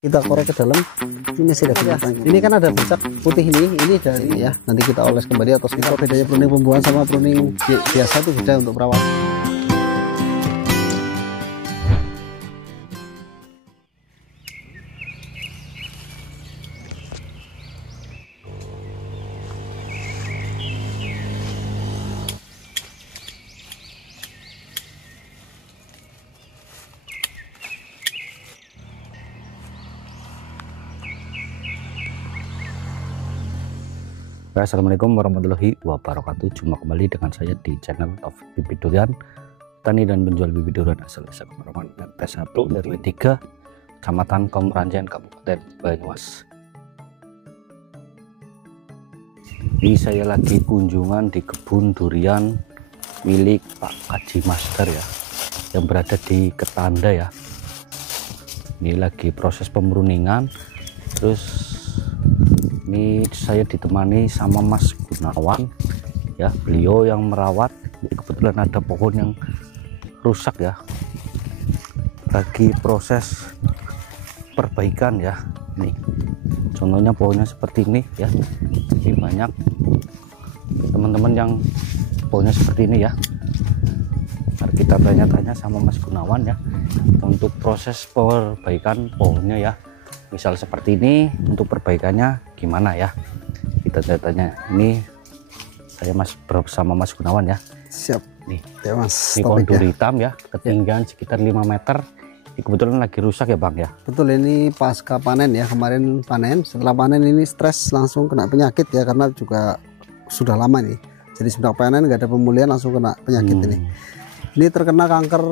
kita korek ke dalam. Ini masih ada bercak. Ini kan ada bercak putih ini dari ya. Nanti kita oles kembali atau kita bedanya pruning pembuahan sama pruning biasa itu beda untuk perawatan. Assalamualaikum warahmatullahi wabarakatuh. Jumpa kembali dengan saya di channel Taufik Bibit Durian, petani dan penjual bibit durian asal desa Kemerawan RT 1 RW 3 Kecamatan Kemeranjen Kabupaten Banyumas. Ini saya lagi kunjungan di kebun durian milik Pak Kaji Master ya, yang berada di Ketanda ya. Ini lagi proses pemruningan. Terus ini saya ditemani sama Mas Gunawan ya, beliau yang merawat. Kebetulan ada pohon yang rusak ya, lagi proses perbaikan ya. Nih contohnya pohonnya seperti ini ya. Ini banyak teman-teman yang pohonnya seperti ini ya. Mari kita tanya-tanya sama Mas Gunawan ya untuk proses perbaikan pohonnya ya. Misal seperti ini, untuk perbaikannya gimana ya, kita tanya. Ini saya bersama Mas Gunawan ya. Siap nih ya Mas. Ini pohon duri hitam ya, ketinggian sekitar 5 meter. Ini kebetulan lagi rusak ya Bang ya. Betul, ini pasca panen ya, kemarin panen. Setelah panen ini stres, langsung kena penyakit ya, karena juga sudah lama nih. Jadi sudah panen nggak ada pemulihan, langsung kena penyakit ini. Ini terkena kanker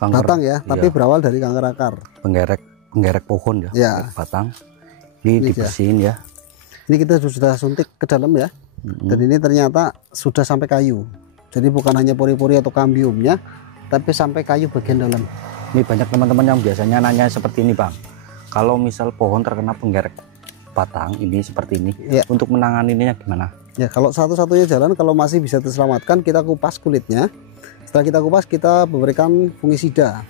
batang ya, tapi berawal dari kanker akar. Penggerek pohon ya, batang. Ini dibersihin ya. Ini kita sudah suntik ke dalam ya. Dan ini ternyata sudah sampai kayu. Jadi bukan hanya pori-pori atau kambiumnya, tapi sampai kayu bagian dalam. Ini banyak teman-teman yang biasanya nanya seperti ini Bang. Kalau misal pohon terkena penggerek batang ini seperti ini ya, untuk menanganinya gimana? Ya, kalau satu-satunya jalan kalau masih bisa terselamatkan, kita kupas kulitnya. Setelah kita kupas, kita memberikan fungisida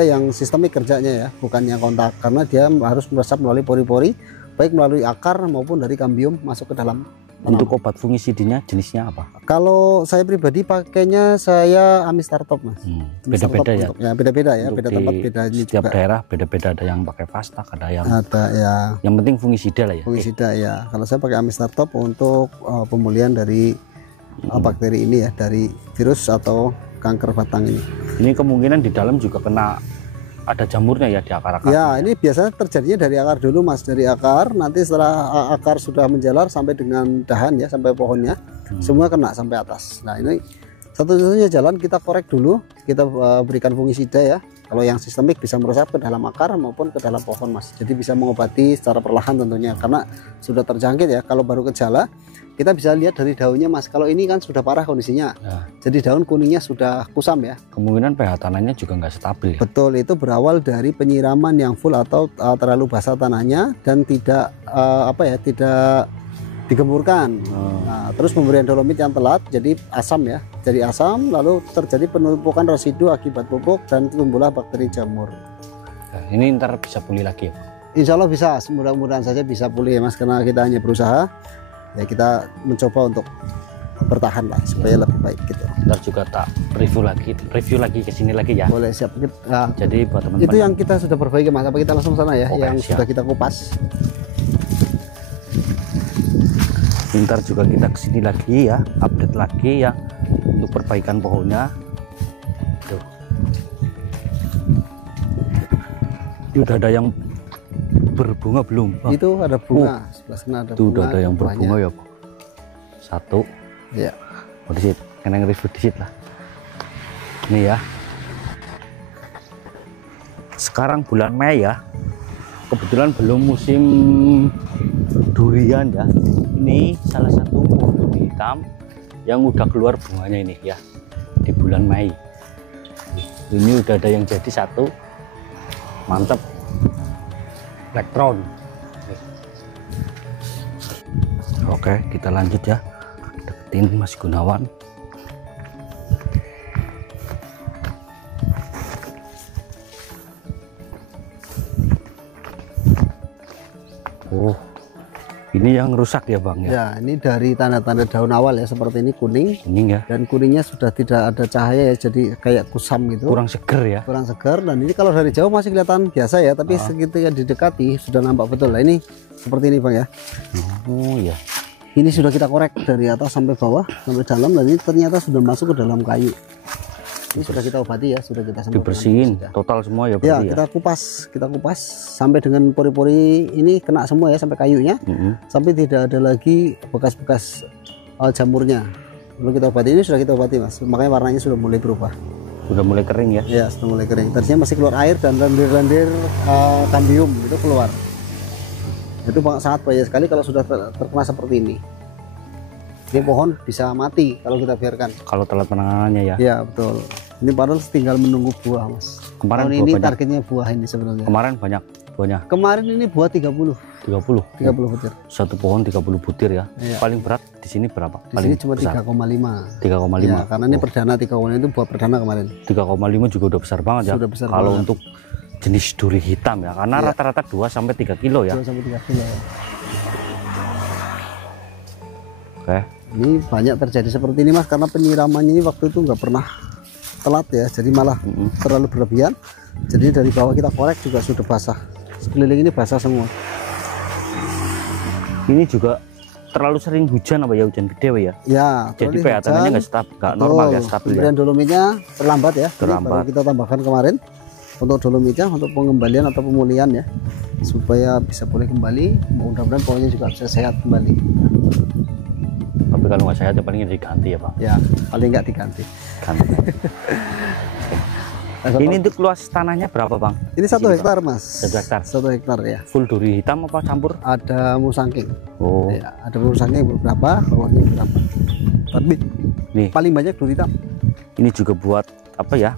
yang sistemik kerjanya ya, bukan yang kontak, karena dia harus meresap melalui pori-pori, baik melalui akar maupun dari kambium masuk ke dalam. Untuk obat fungisidinya jenisnya apa? Kalau saya pribadi pakainya saya Amistartop Mas. Beda-beda ya? Ya beda-beda ya, beda tempat beda ini setiap juga. daerah beda-beda, ada yang pakai Fastak, ada yang ya. Yang penting fungisida lah ya. Fungisida ya. Kalau saya pakai Amistartop untuk pemulihan dari bakteri ini ya, dari virus atau kanker batang ini. Ini kemungkinan di dalam juga kena ada jamurnya ya di akar-akar. Ya, ini biasanya terjadinya dari akar dulu Mas, dari akar. Nanti setelah akar sudah menjalar sampai dengan dahan ya, sampai pohonnya, semua kena sampai atas. Nah, ini satu-satunya jalan, kita korek dulu, kita berikan fungisida ya. Kalau yang sistemik bisa meresap ke dalam akar maupun ke dalam pohon Mas. Jadi bisa mengobati secara perlahan tentunya, karena sudah terjangkit ya. Kalau baru gejala, kita bisa lihat dari daunnya Mas. Kalau ini kan sudah parah kondisinya, jadi daun kuningnya sudah kusam ya. Kemungkinan pH tanahnya juga nggak stabil ya? Betul, itu berawal dari penyiraman yang full atau terlalu basah tanahnya dan tidak tidak digemburkan. Nah, terus pemberian dolomit yang telat, jadi asam ya, jadi asam, lalu terjadi penumpukan residu akibat pupuk dan tumbuhlah bakteri jamur. Nah, ini ntar bisa pulih lagi ya? Insya Allah bisa, mudah-mudahan saja bisa pulih ya Mas, karena kita hanya berusaha ya, kita mencoba untuk bertahan lah supaya lebih baik gitu. Ntar juga tak review lagi ke sini lagi ya. Boleh, siap. Jadi buat teman-teman itu yang kita sudah perbaiki Mas, apa kita langsung sana ya? Yang sudah kita kupas. Ntar juga kita kesini lagi ya, update lagi ya untuk perbaikan pohonnya. Tuh. Udah ada yang berbunga belum? Itu ada bunga, sebelah sana ada tuh, bunga. Udah ada yang berbunga ya Pak. Satu ya. Oh, disit, kena review disit lah. Ini ya. Sekarang bulan Mei ya. Kebetulan belum musim durian ya. Ini salah satu pohon duri hitam yang udah keluar bunganya ini ya, di bulan Mei. Ini udah ada yang jadi satu, mantap. Elektron. Oke, kita lanjut ya, deketin Mas Gunawan. Oh, ini yang rusak ya Bang ya? Ya, ini dari tanda-tanda daun awal ya, seperti ini kuning. Kuning ya? Dan kuningnya sudah tidak ada cahaya ya, jadi kayak kusam gitu. Kurang seger ya? Kurang segar. Dan ini kalau dari jauh masih kelihatan biasa ya, tapi ketika didekati sudah nampak betul. Nah ini seperti ini Bang ya. Oh iya. Ini sudah kita korek dari atas sampai bawah, sampai dalam. Dan ini ternyata sudah masuk ke dalam kayu. Ini sudah kita obati ya, sudah kita semprot. Dibersihin total semua ya Ya, berarti kita kupas sampai dengan pori-pori ini kena semua ya, sampai kayunya. Sampai tidak ada lagi bekas-bekas jamurnya. Lalu kita obati, ini sudah kita obati Mas, makanya warnanya sudah mulai berubah. Udah mulai kering ya? Ya, sudah mulai kering. Tadinya masih keluar air dan lendir-lendir kambium itu keluar. Itu sangat bahaya sekali kalau sudah terkena seperti ini. Ini pohon bisa mati kalau kita biarkan. Kalau telat penanganannya ya? Ya betul. Ini padahal tinggal menunggu buah Mas. Kemarin tahun ini banyak. Targetnya buah ini sebenarnya. Kemarin banyak buahnya? Kemarin ini buah 30. 30 butir. Satu pohon 30 butir ya? Ya. Paling berat di sini berapa? Di Paling sini cuma 3,5. 3,5 ya, karena ini perdana 3,5 itu buah perdana kemarin. 3,5 juga udah besar banget ya? Sudah besar kalau banget. untuk jenis duri hitam ya? Karena rata-rata 2-3 kilo ya? 2-3 kilo ya. Oke. Ini banyak terjadi seperti ini Mas, karena penyiramannya ini waktu itu nggak pernah telat ya, jadi malah terlalu berlebihan. Jadi dari bawah kita korek juga sudah basah, sekeliling ini basah semua. Ini juga terlalu sering hujan apa ya, hujan gede ya? Ya, jadi pH-nya nggak normal ya, stabil ya. Kemudian dolomitnya terlambat ya, terlambat. Baru kita tambahkan kemarin untuk dolomitnya, untuk pengembalian atau pemulihan ya, supaya bisa boleh kembali. Mudah-mudahan pohonnya juga bisa sehat kembali. Tapi kalau nggak sehat ya paling diganti ya Bang? Ya, paling nggak diganti. Ganti. Ini untuk luas tanahnya berapa Bang? Ini 1 hektar Mas. 1 hektar? 1 hektar ya. Full duri hitam apa campur? Ada musangking. Oh. Ya, ada musangking beberapa, bawahnya beberapa. Tapi nih paling banyak duri hitam. Ini juga buat apa ya?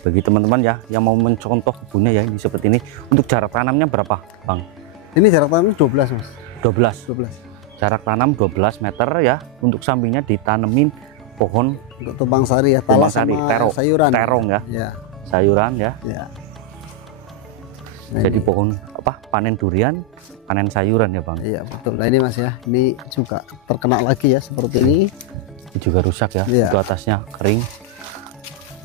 Bagi teman-teman ya yang mau mencontoh kebunnya ya, ini seperti ini. Untuk jarak tanamnya berapa Bang? Ini jarak tanamnya 12 Mas. 12. Jarak tanam 12 meter ya. Untuk sampingnya ditanemin pohon untuk tumpang sari ya, talas sari, sama sayuran. Terong ya. Ya. Sayuran ya. Ya. Nah, jadi pohon apa? Panen durian, panen sayuran ya Bang. Iya betul. Nah ini Mas ya, ini juga terkena lagi ya seperti ini. Ini juga rusak ya. Ya. Itu atasnya kering.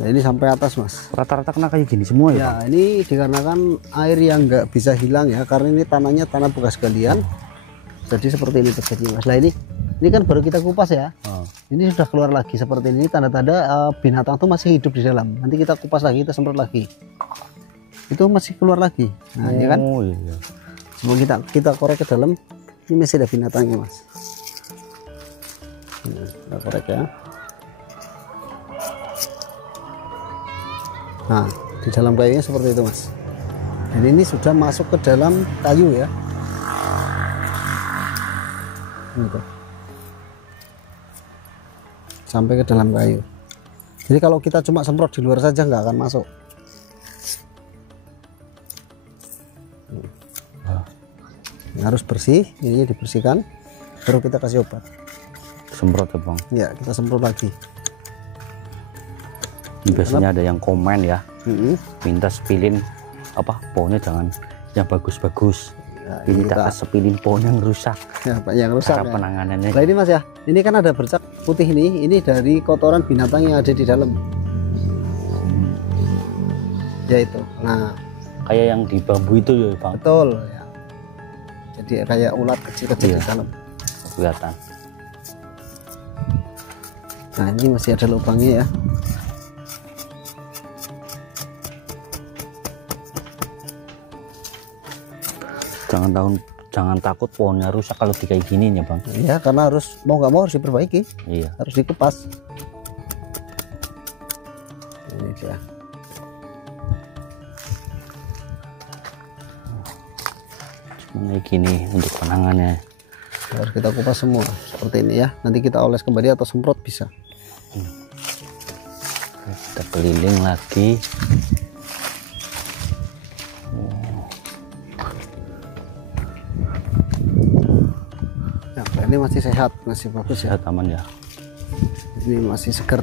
Nah ini sampai atas Mas. Rata-rata kena kayak gini semua ya, Ya Bang? ini dikarenakan air yang nggak bisa hilang ya, karena ini tanahnya tanah bekas galian. Jadi seperti ini terjadi Mas. Nah ini kan baru kita kupas ya. Ini sudah keluar lagi seperti ini, tanda-tanda binatang itu masih hidup di dalam. Nanti kita kupas lagi, kita semprot lagi. Itu masih keluar lagi. Nah, ya kan? Oh iya. Semua kita korek ke dalam. Ini masih ada binatangnya Mas. Nah, kita korek ya. Nah, di dalam kayunya seperti itu Mas. Dan ini sudah masuk ke dalam kayu ya. Gitu. Sampai ke dalam kayu. Jadi kalau kita cuma semprot di luar saja nggak akan masuk. Ini harus bersih, ini dibersihkan, baru kita kasih obat. Semprot ya Bang? Ya, kita semprot lagi. Biasanya ada yang komen ya, minta sepilin apa pohonnya jangan yang bagus-bagus. Nah, ini tak sepilin pohon yang rusak. Ya, yang rusak. Cara ya. penanganannya. Nah ini Mas ya, ini kan ada bercak putih ini dari kotoran binatang yang ada di dalam. Ya itu. Nah, kayak yang di bambu itu ya Bang. betul. Ya. Jadi kayak ulat kecil-kecil di dalam. Kelihatan. Nah ini masih ada lubangnya ya. Jangan takut pohonnya rusak kalau di kayak gini ya Bang. Iya, karena harus mau nggak mau harus diperbaiki. Iya. Harus dikupas. Ini dia. Cuma kayak gini untuk penanganannya. Harus kita kupas semua seperti ini ya. Nanti kita oles kembali atau semprot bisa. Kita keliling lagi. Nah, ini masih sehat, masih bagus ya. Sehat aman ya. Ini masih seger.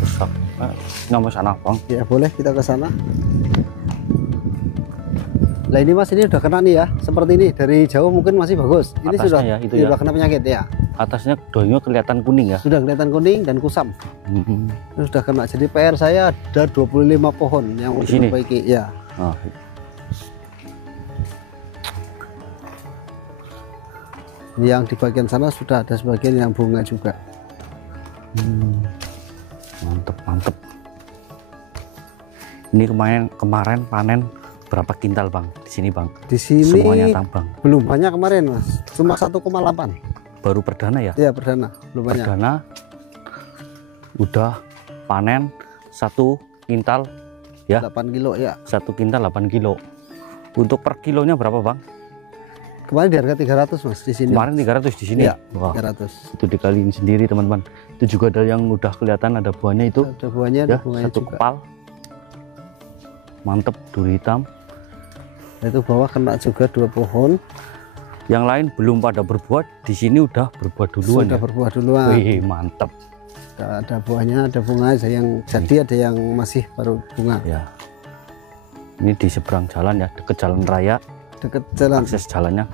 Rusak. Nggak mau sana Bang. Ya boleh kita ke sana. Lah ini Mas, ini udah kena nih ya, seperti ini dari jauh mungkin masih bagus. Ini Atasnya sudah ya, itu ini ya. udah kena penyakit ya. Atasnya daunnya kelihatan kuning ya. Sudah kelihatan kuning dan kusam. Ini sudah kena. Jadi PR saya ada 25 pohon yang Di untuk sini? diperbaiki ya. Nah, Yang di bagian sana sudah ada sebagian yang bunga juga. mantep mantep. Ini kemarin panen berapa kintal Bang di sini Bang? Di sini Semuanya tambang. belum banyak kemarin Mas, cuma 1,8. Baru perdana ya? Iya perdana, belum banyak. Perdana udah panen 1 kintal ya. 8 kilo ya. 1 kintal 8 kilo. Untuk per kilonya berapa Bang? Kemarin di harga 300 Mas di sini. Kemarin 300 di sini. Iya, Wah, 300. itu dikaliin sendiri teman-teman. Itu juga ada yang udah kelihatan ada buahnya itu. Ada buahnya, ada Ya, bunganya 1 juga. kepal. Mantep, duri hitam. Itu bawah kena juga 2 pohon. Yang lain belum pada berbuah, di sini udah berbuah duluan Sudah ya. berbuah duluan. Wih, mantep. Ada buahnya, ada bunga, ada yang jadi, ada yang masih baru bunga. Ya. Ini di seberang jalan ya, deket jalan raya. Deket jalan. Akses jalannya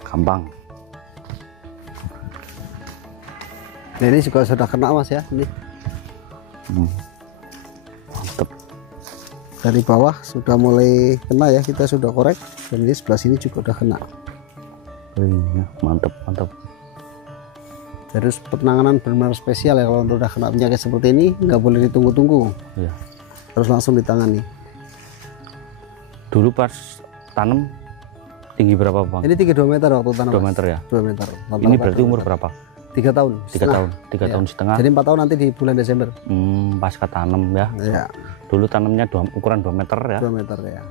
gampang. Nah, ini juga sudah kena Mas ya. Ini Mantep. dari bawah sudah mulai kena ya, kita sudah korek. Dan ini sebelah sini juga udah kena. Wih, mantep mantep. Terus penanganan benar-benar spesial ya, kalau udah kena penyakit seperti ini nggak boleh ditunggu-tunggu, Ya. harus langsung ditangani. Dulu pas tanam tinggi berapa Bang? Ini 32 meter waktu tanam 2 Mas. meter ya. 2 meter. Ini berarti umur berapa? 3 tahun. 3 tahun. 3 Ya. tahun setengah. Jadi 4 tahun nanti di bulan Desember. Pasca tanam ya. Ya, Dulu tanamnya ukuran 2 meter ya. 2 meter ya.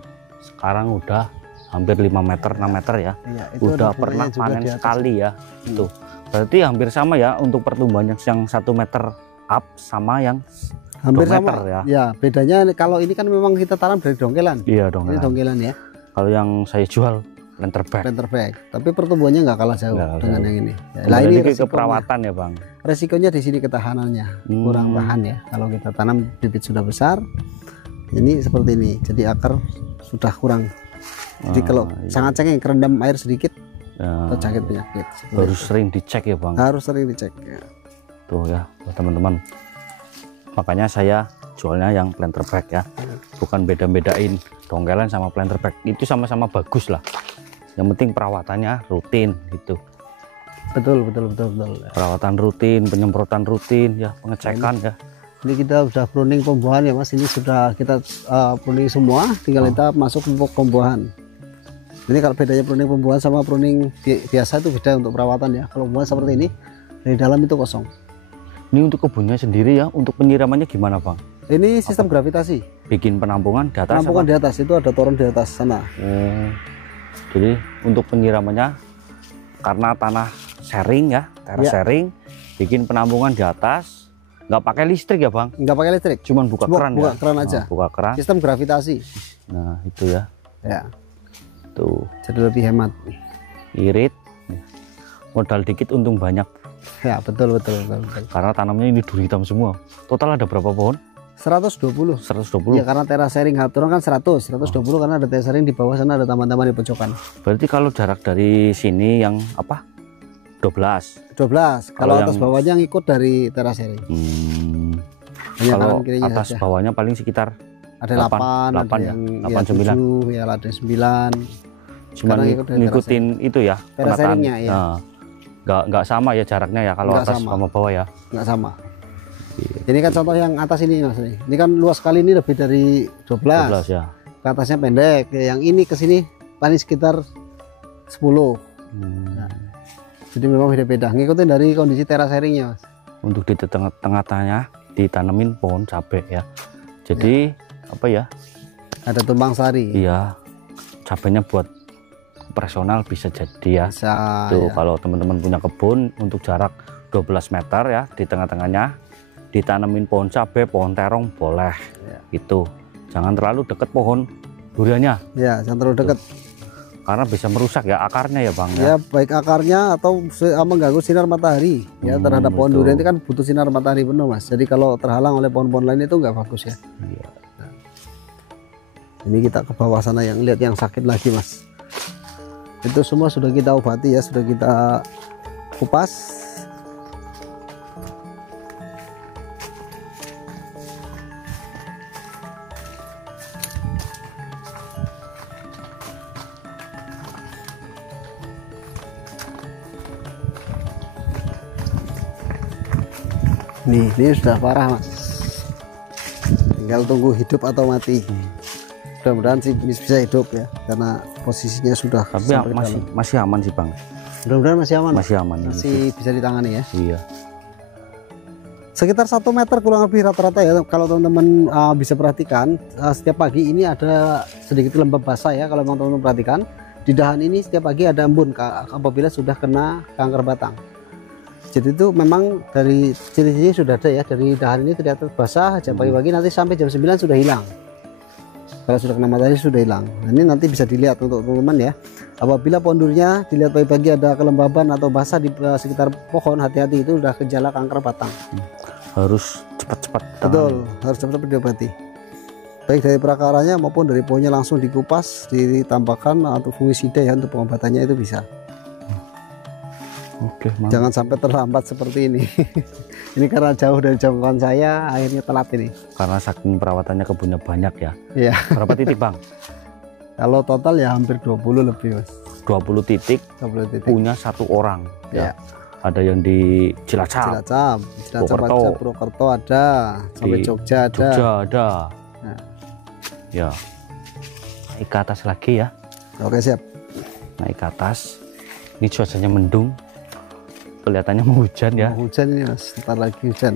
Sekarang udah hampir 5 meter, 6 meter ya. Iya, itu Udah ada pernah bunganya juga panen di atas. sekali ya. Itu. Berarti hampir sama ya untuk pertumbuhannya yang 1 meter up sama yang Hampir 2 sama meter ya. Ya, bedanya kalau ini kan memang kita tanam dari dongkelan. Iya dong. Ini dongkelan ya, Kalau yang saya jual planter bag. planter bag. Tapi pertumbuhannya nggak kalah jauh Nggak kalah dengan jauh. yang ini. Ya, Kembali ini ke resikonya. perawatan ya Bang. Resikonya di sini ketahanannya kurang tahan ya. Kalau kita tanam bibit sudah besar, ini seperti ini. Jadi akar sudah kurang. Jadi kalau sangat cengeng, kerendam air sedikit, Ya, terjangkit penyakit. Seperti harus itu. sering dicek ya Bang. Harus sering dicek. Ya. Tuh ya buat teman-teman. Makanya saya jualnya yang planter bag ya. Bukan beda-bedain dongkelan sama planter bag. Itu sama-sama bagus lah. Yang penting perawatannya rutin gitu. Betul. Perawatan rutin, penyemprotan rutin ya, pengecekan ya. Ini kita sudah pruning pembuahan ya Mas. Ini sudah kita pruning semua, tinggal kita masuk pupuk pembuahan. Ini kalau bedanya pruning pembuahan sama pruning biasa itu beda untuk perawatan ya. Kalau pembuahan seperti ini, dari dalam itu kosong. Ini untuk kebunnya sendiri ya. Untuk penyiramannya gimana Bang? Ini sistem gravitasi. Bikin penampungan di atas Penampungan apa? di atas, itu ada toren di atas sana. Oh, jadi untuk penyiramannya karena tanah sharing ya, teras Ya. sharing, bikin penampungan di atas, nggak pakai listrik ya Bang? Nggak pakai listrik, Cuman buka keran buka ya? keran aja. Oh, buka keran. Sistem gravitasi. Nah itu ya, Ya, tuh jadi lebih hemat. irit, modal dikit untung banyak. Ya, betul. Karena tanamnya ini duri hitam semua. Total ada berapa pohon? 120. 120. Ya, karena teras sharing turun kan 120 karena ada teras sharing di bawah sana, ada taman-taman di pojokan. Berarti kalau jarak dari sini yang apa? 12. 12. Kalau Kalau atas yang- bawahnya ngikut dari teras sharing. Kalau Hanya kanan kirinya atas saja. bawahnya paling sekitar Ada 8 8, ada ya? yang 8, 9. 7, ya ada 9. Cuman Karena ikut dari ngikutin itu ya Teras penataan. sharingnya, ya. Nah, nggak sama ya jaraknya ya kalau Nggak atas sama. sama bawah ya. Nggak sama. Ini kan contoh yang atas ini Mas. Ini kan luas sekali, ini lebih dari 12. 12 ya. Ke atasnya pendek. Yang ini ke sini paling sekitar 10. Hmm. Jadi memang beda-beda. Ngikutin dari kondisi teras sharingnya Mas. Untuk di tengah-tengahnya ditanemin pohon cabai ya. Jadi apa ya? Ada tumpang sari. Iya. Cabainya buat operasional bisa jadi ya. Bisa. Tuh Ya. kalau teman-teman punya kebun untuk jarak 12 meter ya di tengah-tengahnya ditanemin pohon cabai, pohon terong boleh. Ya. Gitu. Jangan terlalu deket pohon duriannya Ya, jangan terlalu dekat. karena bisa merusak ya akarnya ya Bang Ya, baik akarnya atau mengganggu sinar matahari ya terhadap pohon betul. durian itu kan butuh sinar matahari penuh Mas. Jadi kalau terhalang oleh pohon-pohon lain itu nggak bagus ya. Iya. Ini kita ke bawah sana yang lihat yang sakit lagi Mas. Itu semua sudah kita obati ya, sudah kita kupas. Ini sudah parah Mas, tinggal tunggu hidup atau mati. Mudah-mudahan sih bisa hidup ya, karena posisinya sudah tapi ya, masih aman sih Bang. Mudah-mudahan masih aman, masih aman, masih bisa ditangani ya. Iya, sekitar 1 meter kurang lebih rata-rata ya. Kalau teman-teman bisa perhatikan, setiap pagi ini ada sedikit lembab basah ya. Kalau teman-teman perhatikan, di dahan ini setiap pagi ada embun apabila sudah kena kanker batang. Jadi itu memang dari ciri-ciri sudah ada ya, dari dahan ini terlihat basah aja pagi-pagi, nanti sampai jam 9 sudah hilang. Kalau sudah kena matahari sudah hilang. Nah, ini nanti bisa dilihat untuk teman-teman ya. Apabila pohon duriannya dilihat pagi-pagi ada kelembaban atau basah di sekitar pohon, hati-hati, itu sudah gejala kanker batang. Harus cepat-cepat. Betul, harus cepat-cepat diobati. Baik dari prakaranya maupun dari pohonnya langsung dikupas, ditambahkan atau fungisida ya, untuk pengobatannya itu bisa. Oke, jangan sampai terlambat seperti ini. Ini karena jauh dari jangkauan saya, akhirnya telat ini. Karena saking perawatannya kebunnya banyak ya. Iya. Berapa titik Bang? Kalau total ya hampir 20 lebih Mas. 20 titik, 20 titik. Punya 1 orang ya. Ada yang di Cilacap, Purwokerto ada, sampai Jogja ada. Nah. Ya. Naik ke atas lagi ya. Oke, siap. Naik ke atas. Ini cuacanya mendung. Kelihatannya mau hujan ya. Mau hujan ini Mas, ntar lagi hujan.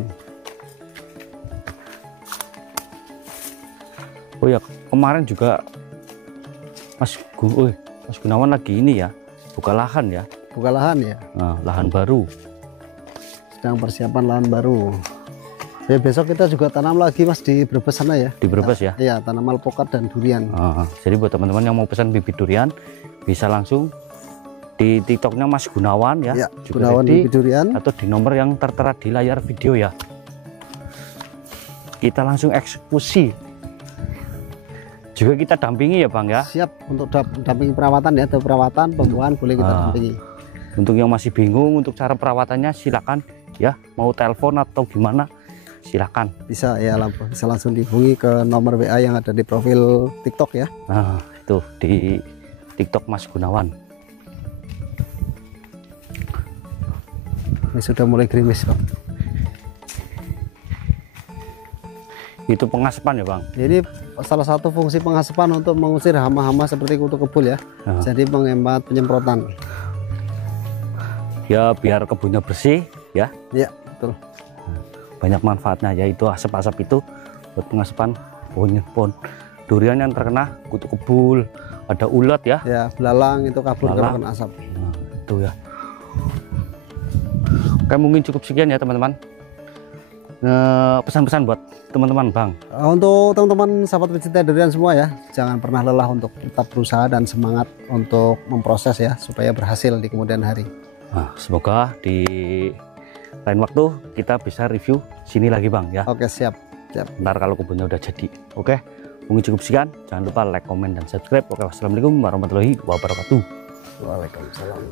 Oh ya, kemarin juga Mas Gunawan lagi ini ya, buka lahan ya. Buka lahan ya. Nah, lahan baru. Sedang persiapan lahan baru. Ya, besok kita juga tanam lagi Mas di Brebes sana ya. Di Brebes ya? Iya, tanam alpukat dan durian. Jadi buat teman-teman yang mau pesan bibit durian, bisa langsung di TikToknya Mas Gunawan ya, Gunawan bibit durian, atau di nomor yang tertera di layar video ya. Kita langsung eksekusi. Juga kita dampingi ya Bang ya. Siap untuk dampingi perawatan ya, atau perawatan pembuahan boleh kita dampingi. Untuk yang masih bingung untuk cara perawatannya, silakan ya, mau telepon atau gimana silakan. Bisa ya, bisa langsung dihubungi ke nomor WA yang ada di profil TikTok ya. Nah, itu di TikTok Mas Gunawan. Ini sudah mulai gerimis Bang. Itu pengasapan ya Bang? Ini salah satu fungsi pengasapan untuk mengusir hama-hama seperti kutu kebul ya. Jadi menghemat penyemprotan. Ya biar kebunnya bersih ya. Iya betul. Banyak manfaatnya, yaitu asap-asap itu buat pengasapan pohon durian yang terkena kutu kebul, ada ulat ya. Ya, belalang itu kabur karena asap. Nah, itu ya. Oke, mungkin cukup sekian ya teman-teman. Pesan-pesan buat teman-teman Bang. Untuk teman-teman sahabat pecinta durian semua ya, jangan pernah lelah untuk tetap berusaha dan semangat untuk memproses ya, supaya berhasil di kemudian hari. Nah, semoga di lain waktu kita bisa review sini lagi Bang ya. Oke, siap. Ntar kalau kebunnya udah jadi. Oke, mungkin cukup sekian. Jangan lupa like, komen, dan subscribe. Oke, wassalamualaikum warahmatullahi wabarakatuh. Waalaikumsalam.